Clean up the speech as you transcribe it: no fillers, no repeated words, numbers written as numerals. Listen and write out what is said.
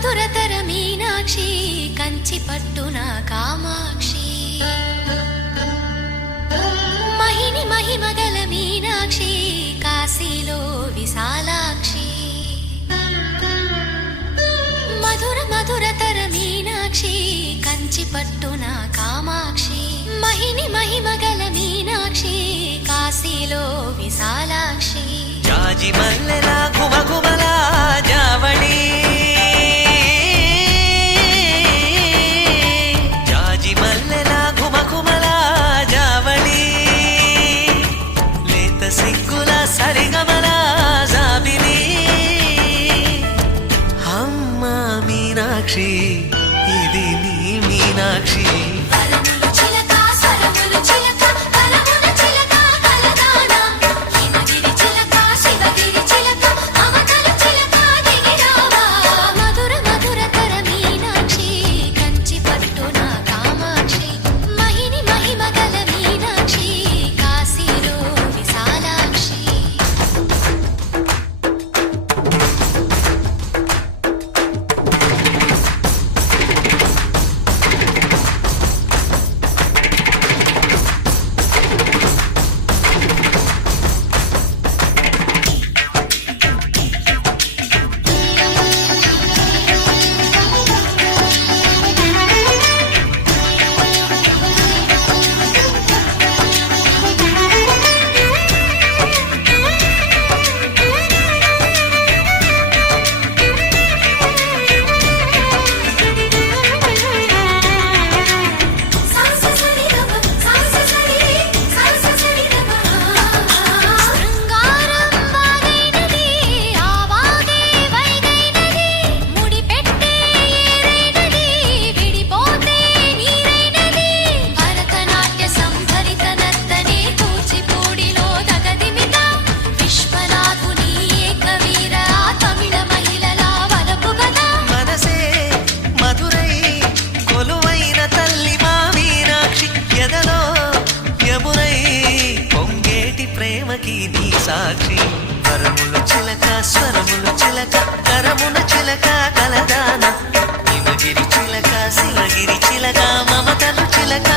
మధురతర మీనాక్షి కంచి పట్టున కామాక్షి మహిని మహిమగల మీనాక్షి కాశీలో విశాలాక్షి మధుర మధురతర మీనాక్షి కంచి పట్టున కామాక్షి మహిని మహిమగల మీనాక్షి కాశీలో విశాలాక్షి జాజి మల్లెల ఘుమఘుమల జావళి జాజి మల్లెల ఘుమఘుమల జావళి లేత సిగ్గుల సరిగమల జాబిలి అమ్మ మీనాక్షి ఇది నీ మీనాక్షి సాక్షి వరములు చిలక స్వరములు చిలక కరమున చిలక కలదాన హిమగిరి చిలక శివగిరి చిలక మమతలు చిలక